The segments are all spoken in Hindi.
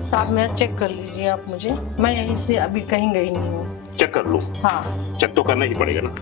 साहब मेरा चेक कर लीजिए आप मुझे, मैं यहीं से अभी कहीं गई नहीं हूँ। चेक कर लूं? हाँ चेक तो करना ही पड़ेगा ना।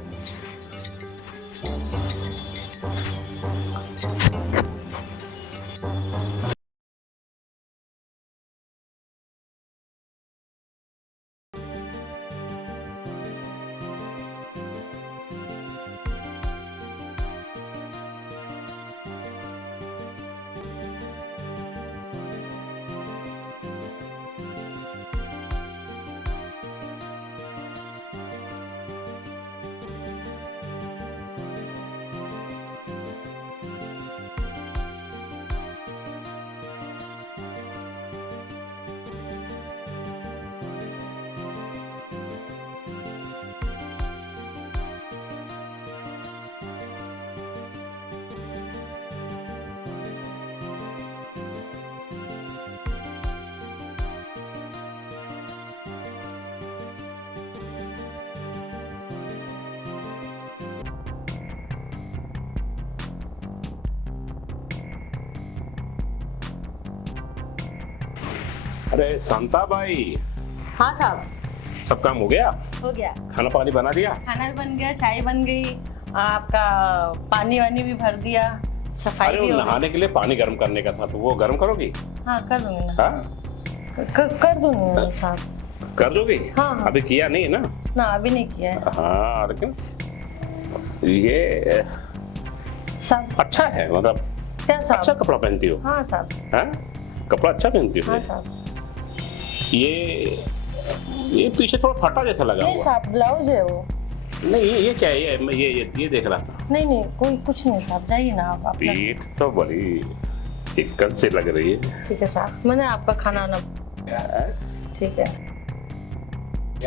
अरे शांता भाई, हाँ साहब, सब काम हो गया? हो गया। खाना पानी बना दिया? खाना भी बन गया, चाय बन गई, आपका पानी वानी भी भर दिया, सफाई अरे भी हो नहाने के लिए पानी गर्म करने का था, तो वो गर्म करोगी? गई। हाँ कर दूंगी ना। हाँ? कर दूंगी ना साहब। कर दोगी? हाँ। अभी किया नहीं ना? ना अभी नहीं किया है हाँ, लेकिन ये साहब। अच्छा है, मतलब क्या साहब? अच्छा कपड़ा पहनती हो। हाँ साहब। हाँ? कपड़ा अच्छा पहनती हो। हाँ साहब। ये पीछे थोड़ा फटा जैसा लगा नहीं हुआ। साहब, ब्लाउज है वो। नहीं, ये क्या है? ये देख रहा था। नहीं नहीं, कोई कुछ नहीं साहब, जाइए ना आप अपना। पीठ तो बड़ी चिकन से लग रही है। ठीक है साहब, मैंने आपका खाना ना। ठीक है।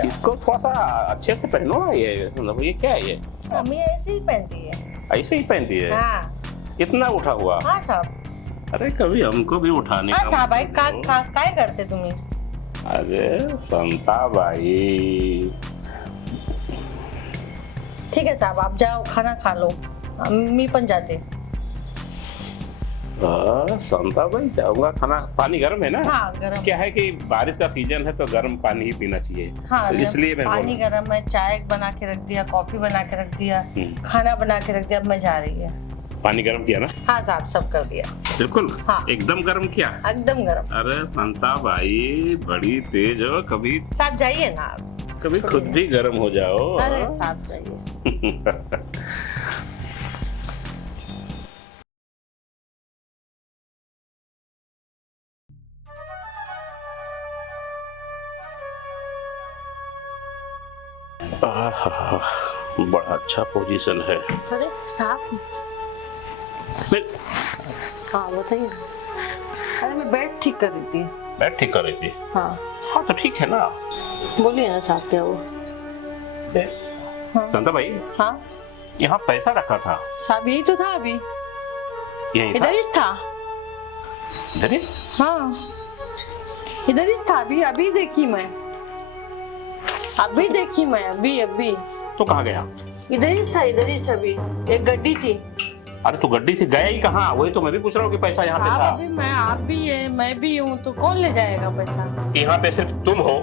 इसको थोड़ा सा अच्छे से पहनो ना, ये मतलब ये क्या है? ये अम्मी ऐसे ही पहनती है। ऐसे ही पहनती है? हाँ इतना उठा हुआ? हाँ साहब। अरे कभी हमको भी उठाने हाँ का साहब भाई, मौका दो। काय करते तुम्ही? अरे संता भाई, ठीक है साहब, आप जाओ खाना खा लो, अम्मी पण जाते। संता भाई जाऊंगा। खाना पानी गर्म है ना? हाँ गरम। क्या है कि बारिश का सीजन है तो गर्म पानी ही पीना चाहिए। हाँ तो इसलिए मैं पानी गरम है, चाय बना के रख दिया, कॉफी बना के रख दिया, खाना बना के रख दिया, अब मैं जा रही है। पानी गर्म किया ना? हाँ साहब, सब कर दिया। बिल्कुल। हाँ। एकदम गर्म किया? एकदम गरम। अरे संता भाई बड़ी तेज हो, कभी साहब जाइए ना आप। कभी खुद भी गर्म हो जाओ। अरे साहब जाइए। आहा, बड़ा अच्छा पोजीशन है। अरे साहब। फिर हाँ बताइए। अरे मैं बेड ठीक कर रही थी। बैठ ठीक कर रही थी? हाँ। हाँ तो ठीक है ना। बोलिए ना साहब, क्या हुआ? हाँ। संता भाई, हाँ यहाँ पैसा रखा था। साहब, यही तो था अभी, यही था? इधर ही था। इधर ही? हाँ इधर ही था, अभी अभी देखी मैं, अभी देखी मैं, अभी अभी तो कहाँ गया? इधर ही था, इधर ही अभी एक गड्डी थी। अरे तो गड्डी से गया ही कहाँ? वही तो मैं भी पूछ रहा हूँ कि पैसा यहाँ पे साहब था। अभी मैं, आप भी है, मैं भी हूँ, तो कौन ले जाएगा पैसा? यहाँ पे सिर्फ तुम हो,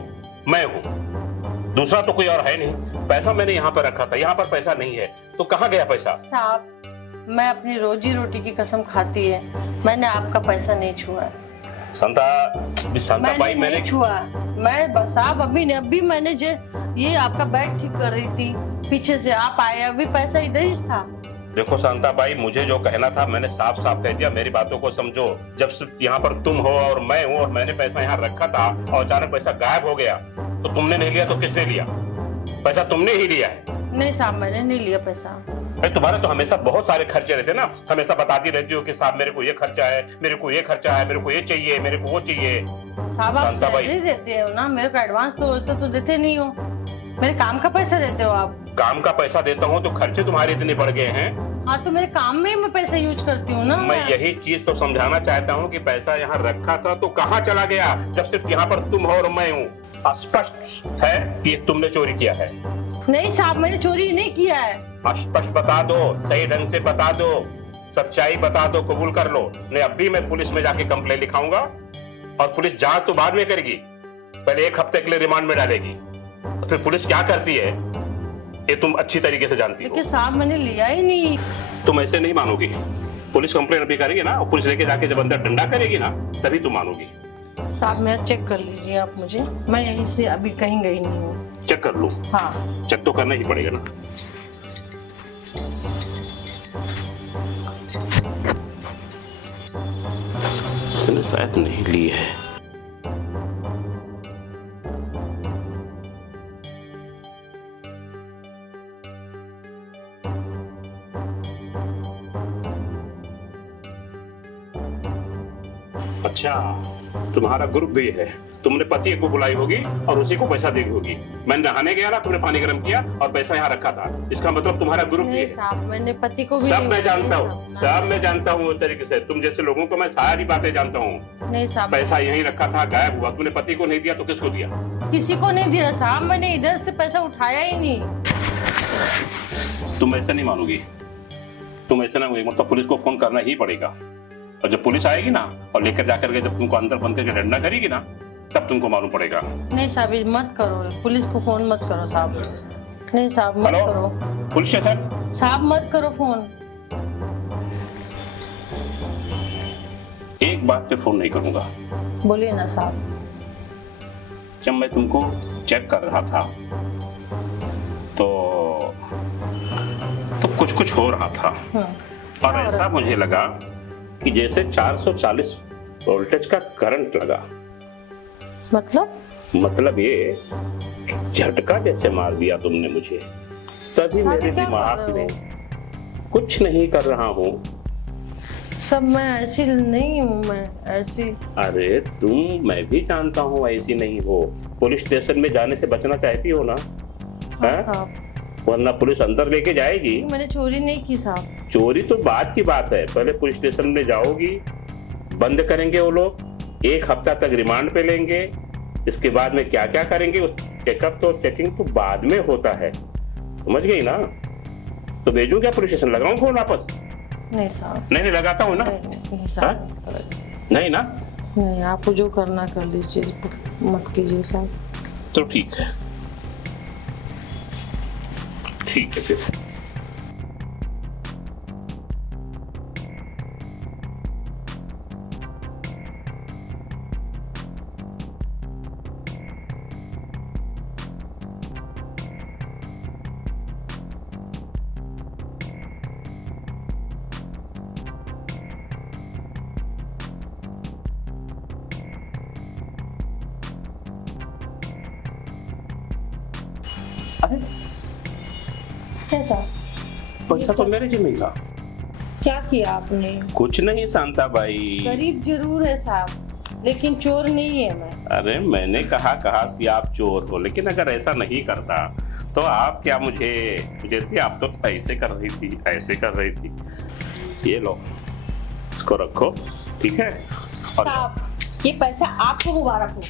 मैं हूँ, दूसरा तो कोई और है नहीं। पैसा मैंने यहाँ पर रखा था, यहाँ पर पैसा नहीं है, तो कहाँ गया पैसा? साहब मैं अपनी रोजी रोटी की कसम खाती है, मैंने आपका पैसा नहीं छुआ। संता भाई, मैंने नहीं छुआ। मैं बस साहब अभी मैंने ये आपका बैग ठीक कर रही थी, पीछे से आप आए, अभी पैसा इधर ही था। देखो शांता भाई, मुझे जो कहना था मैंने साफ साफ कह दिया, मेरी बातों को समझो। जब सिर्फ यहाँ पर तुम हो और मैं हूँ और मैंने पैसा यहाँ रखा था और अचानक पैसा गायब हो गया, तो तुमने नहीं लिया तो किसने लिया? पैसा तुमने ही लिया है। नहीं साहब, मैंने नहीं लिया पैसा। अरे तुम्हारे तो हमेशा बहुत सारे खर्चे रहते ना, हमेशा बताती रहती हो कि साहब मेरे को ये खर्चा है, मेरे को ये खर्चा है, मेरे को ये चाहिए, मेरे को वो चाहिए। साहब आप शांता भाई। सैलरी देते हो ना, मेरे को एडवांस तो वैसे तो देते नहीं हो, मेरे काम का पैसा देते हो आप। काम का पैसा देता हूँ तो खर्चे तुम्हारे इतने बढ़ गए हैं। हाँ तो मेरे काम में मैं पैसा यूज करती हूँ ना। मैं यही चीज तो समझाना चाहता हूँ कि पैसा यहाँ रखा था तो कहाँ चला गया, जब सिर्फ यहाँ पर तुम हो और मैं हूँ। स्पष्ट है कि तुमने चोरी किया है। नहीं साहब, मैंने चोरी नहीं किया है। स्पष्ट बता दो, सही ढंग से बता दो, सच्चाई बता दो, कबूल कर लो, नहीं अब भी मैं पुलिस में जाके कंप्लेंट लिखाऊंगा और पुलिस जांच तो बाद में करेगी, पहले 1 हफ्ते के लिए रिमांड में डालेगी। तो फिर पुलिस क्या करती है ये तुम अच्छी तरीके से जानती हो। लेकिन साहब मैंने लिया ही नहीं। तुम ऐसे नहीं मानोगी, पुलिस कंप्लेंट अभी करेगी ना, और पुलिस लेके जाके जब अंदर डंडा करेगी ना, तभी तुम मानोगी। साहब मेरा चेक कर लीजिए आप मुझे, मैं यहीं से अभी कहीं गई नहीं हूँ। चेक कर लूं? हाँ चेक तो करना ही पड़ेगा ना। इसने शायद नहीं ली है। अच्छा, तुम्हारा ग्रुप भी है, तुमने पति को बुलाई होगी और उसी को पैसा दी होगी। मैं नहाने गया ना, तुमने पानी गर्म किया और पैसा यहाँ रखा था, इसका मतलब तुम्हारा ग्रुप भी नहीं है। साहब मैंने पति को भी सब नहीं मैं दिया, जानता नहीं हूँ, साहब, सब मैं जानता हूँ उस तरीके से। तुम जैसे लोगों को मैं सारी बातें जानता हूँ। नहीं साहब पैसा यहीं रखा था, गायब हुआ, तुमने पति को नहीं दिया तो किसको दिया? किसी को नहीं दिया साहब, मैंने इधर से पैसा उठाया ही नहीं। तुम ऐसे नहीं मानोगी, तुम ऐसे ना, मतलब पुलिस को फोन करना ही पड़ेगा। और जब पुलिस आएगी ना और लेकर जाकर के जब तुमको अंदर बंद करके डंडा करेगी ना, तब तुमको मालूम पड़ेगा। नहीं साहब ये मत करो, पुलिस को फोन मत करो साहब। नहीं साहब मत हेलो? करो पुलिस स्टेशन? साहब, मत करो फोन। एक बात पे फोन नहीं करूंगा। बोलिए ना साहब। जब मैं तुमको चेक कर रहा था तो कुछ हो रहा था, और ऐसा मुझे लगा कि जैसे 440 वोल्टेज का करंट लगा। मतलब ये झटका जैसे मार दिया तुमने मुझे। तभी साहब, मेरे क्या दिमाग कर रहे में कुछ नहीं कर रहा हूँ। सब मैं ऐसी नहीं हूँ, मैं ऐसी। अरे तुम, मैं भी जानता हूँ ऐसी नहीं हो। पुलिस स्टेशन में जाने से बचना चाहती हो ना? हाँ साहब। वरना पुलिस अंदर लेके जाएगी। मैंने चोरी नहीं की साहब। चोरी तो बात की बात है, पहले पुलिस स्टेशन में जाओगी, बंद करेंगे वो लोग, 1 हफ्ता तक रिमांड पे लेंगे। इसके बाद में क्या क्या करेंगे, चेकअप तो चेकिंग तो बाद में होता है, समझ गई ना? तो भेजूं क्या पुलिस स्टेशन? लगाऊं फोन वापस? नहीं साहब। नहीं लगाता हूँ ना। नहीं साहब। नहीं ना? नहीं, आपको जो करना कर लीजिए, मत कीजिए साहब। तो ठीक है, ठीक है फिर। अरे कैसा? पैसा तो मेरे जिम्मे था। क्या किया आपने? कुछ नहीं शांता भाई। गरीब जरूर है साहब, लेकिन चोर नहीं है मैं। अरे मैंने कहा कि आप चोर हो, लेकिन अगर ऐसा नहीं करता तो आप क्या मुझे थी, आप तो ऐसे कर रही थी, ऐसे कर रही थी। ये लो, इसको रखो, ठीक है? और साहब ये पैसा आपको मुबारक हो,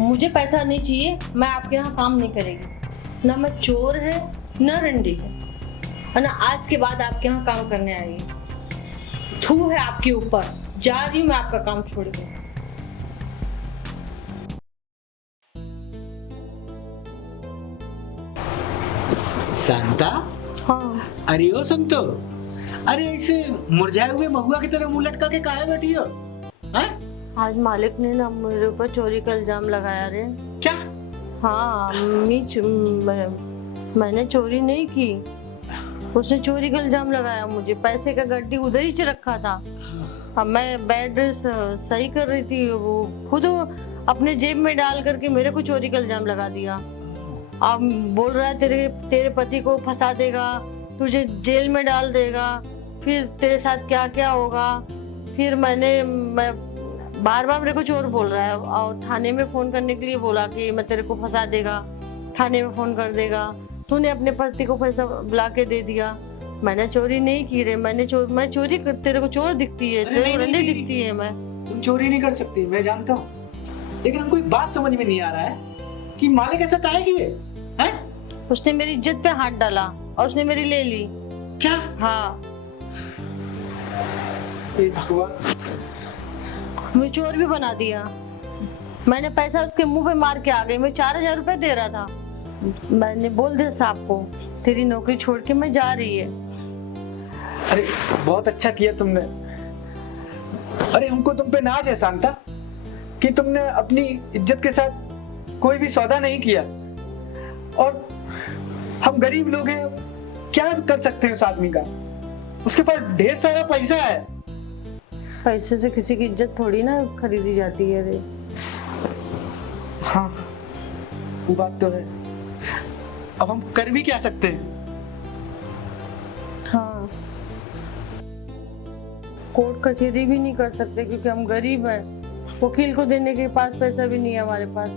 मुझे पैसा नहीं चाहिए। मैं आपके यहाँ काम नहीं करेगी, ना मैं चोर है ना रंडी है, और ना आज के बाद आपके यहाँ काम करने आएगी। थू है आपके ऊपर, जा रही हूँ मैं आपका काम छोड़ के। शांता, हाँ अरे ओ संतो, अरे ऐसे मुरझाए हुए महुआ की तरह मुंह लटका के काहे बैठी हो? हैं? आज मालिक ने ना मेरे ऊपर चोरी का इल्जाम लगाया रे। क्या? हाँ मैंने चोरी नहीं की, उसने चोरी का इल्जाम लगाया मुझे। पैसे का गड्डी उधर ही से रखा था, अब मैं बेड सही कर रही थी, वो खुद अपने जेब में डाल करके मेरे को चोरी का इल्जाम लगा दिया। अब बोल रहा है तेरे पति को फंसा देगा, तुझे जेल में डाल देगा, फिर तेरे साथ क्या क्या होगा। फिर मैं बार बार मेरे को चोर बोल रहा है, और थाने में फोन करने के लिए बोला कि मैं तेरे को फंसा देगा, थाने में फोन कर देगा। तूने अपने पति को पैसा बुला के दे दिया। मैंने चोरी नहीं की रे, मैं चोरी तेरे को चोर दिखती है, तेरे को रंडी दिखती है। मैं तुम चोरी नहीं कर सकती, मैं जानता हूँ, लेकिन हमको एक बात समझ में नहीं आ रहा है कि मालिक ऐसा काहे किए हैं? उसने मेरी इज्जत पे हाथ डाला और उसने मेरी ले ली। क्या? हाँ, हे भगवान, मुझे चोर भी बना दिया। मैंने पैसा उसके मुंह पे मार के आ गई। मैं 4,000 रुपए दे रहा था। मैंने बोल दिया साहब को तेरी नौकरी छोड़ के मैं जा रही है। अरे बहुत अच्छा किया तुमने। अरे हमको तुम पे नाज है शांता कि तुमने अपनी इज्जत के साथ कोई भी सौदा नहीं किया। और हम गरीब लोग हैं, क्या कर सकते हैं उस आदमी का? उसके पास ढेर सारा पैसा है। पैसे से किसी की इज्जत थोड़ी ना खरीदी जाती है रे। हाँ वो बात तो है। अब हम कर भी क्या सकते हैं? हाँ, कोर्ट कचहरी भी नहीं कर सकते क्योंकि हम गरीब हैं। वकील को देने के पास पैसा भी नहीं है हमारे पास।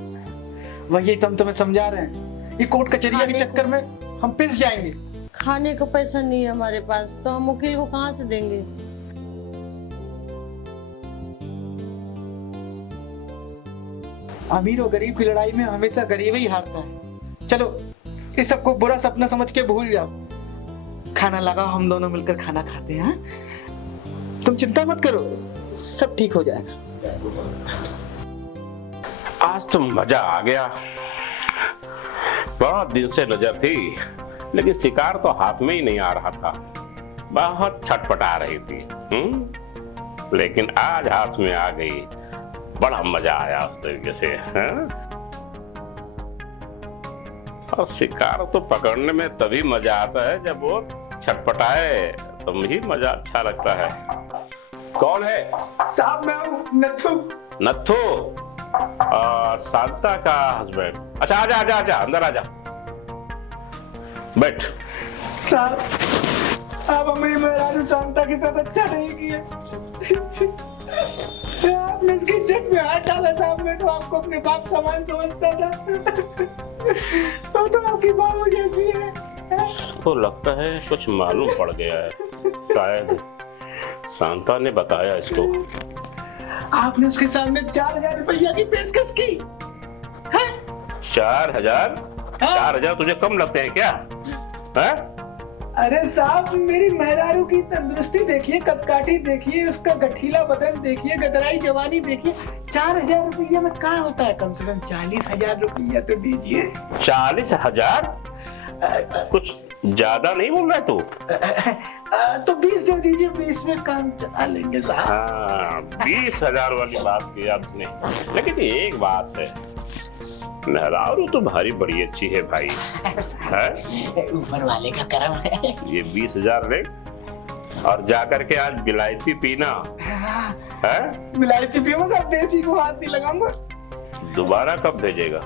वही तो हम तुम्हें समझा रहे हैं, ये कोर्ट कचहरी के चक्कर में हम पिस जाएंगे। खाने का पैसा नहीं है हमारे पास तो हम वकील को कहाँ से देंगे? अमीर और गरीब की लड़ाई में हमेशा गरीब ही हारता है। चलो इस सबको बुरा सपना समझ के भूल जाओ। खाना लगाओ, हम दोनों मिलकर खाना खाते हैं। तुम चिंता मत करो, सब ठीक हो जाएगा। आज तो मजा आ गया। बहुत दिन से नजर थी लेकिन शिकार तो हाथ में ही नहीं आ रहा था। बहुत छटपटा रही थी। लेकिन आज हाथ में आ गई। बड़ा मजा आया उस तरीके से। और शिकार तो पकड़ने में तभी मजा आता है जब वो छटपटाए, तो ही मजा अच्छा लगता है। कौन है? साहब मैं हूँ नथु। नथु? शांता का हस्बैंड। अच्छा आजा आजा आजा, अंदर आजा, बैठ। साहब आप मेरी मेहरारू शांता के साथ अच्छा नहीं किया। आपने इसकी इज्जत में हाथ डाला। साहब मैं तो आपको अपने बाप समान समझता था। वो तो आपकी बाबू जैसी है। तो लगता है कुछ मालूम पड़ गया है। शायद शांता ने बताया इसको। आपने उसके सामने 4,000 रुपया की पेशकश की। 4,000? 4,000 तुझे कम लगते हैं क्या? है? अरे साहब मेरी मेहरारू की तंदुरुस्ती देखिए, कदकाठी देखिए, उसका गठीला बदन देखिए, गदराई जवानी देखिए। 4,000 रुपया में क्या होता है? कम से कम 40,000 रुपया तो दीजिए। 40,000? कुछ ज्यादा नहीं बोल रहा तू? तो 20 दे दीजिए, 20 में काम चला लेंगे साहब। हाँ 20,000 वाली बात की आपने। लेकिन एक बात है, मेहरारू तो भारी बड़ी अच्छी है भाई। है? ऊपर वाले का करम है। ये 20,000 ले और जाकर के आज विलायती पीना है। विलायती पियो साहब, देसी को हाथ नहीं लगाऊंगा। दोबारा कब भेजेगा?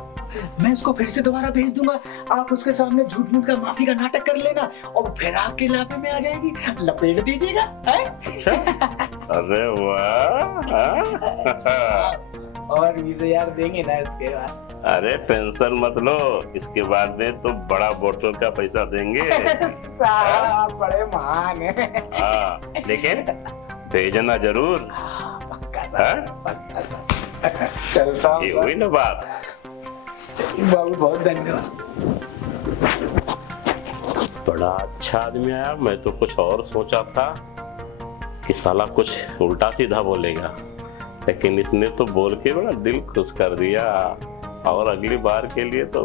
मैं उसको फिर से दोबारा भेज दूंगा। आप उसके सामने झूठ मूठ का माफी का नाटक कर लेना और फिर आपके इलाके में आ जाएगी, लपेट दीजिएगा। अरे वाह। और 20,000 देंगे ना इसके बाद? अरे टेंशन मत लो, इसके बाद में तो बड़ा बोतल का पैसा देंगे। आप बड़े महान हैं। हाँ लेकिन भेजना जरूर। पक्का साहब, पक्का साहब। चलता हूँ। ये हुई ना बात। बाबू बहुत धन्यवाद। बड़ा अच्छा आदमी आया। मैं तो कुछ और सोचा था कि साला कुछ उल्टा सीधा बोलेगा, लेकिन इसने तो बोल के बड़ा दिल खुश कर दिया। और अगली बार के लिए तो